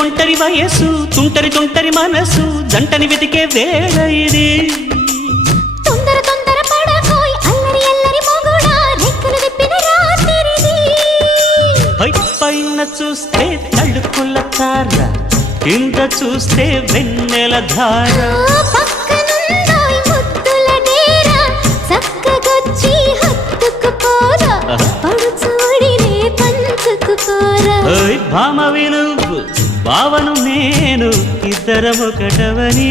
ఒంటరి వయసు తుంటరి తుంటరి మనసు జంటని వెతికే వేళ ఇది తొందర తొందర పడకోయ్ అల్లరి అల్లరి మొగుడా రెక్కలు విప్పిన రాత్రిది పైన చూస్తే తళుకుల తార కింద చూస్తే వెన్నెల ధార పక్కనుందోయ్ ముద్దుల డేరా చక్కగొచ్చి హత్తుకుపోరా పడుచోడినే పంచుకుపోరా భామవి నువ్వు భావను నేను ఇద్దరమొకటవని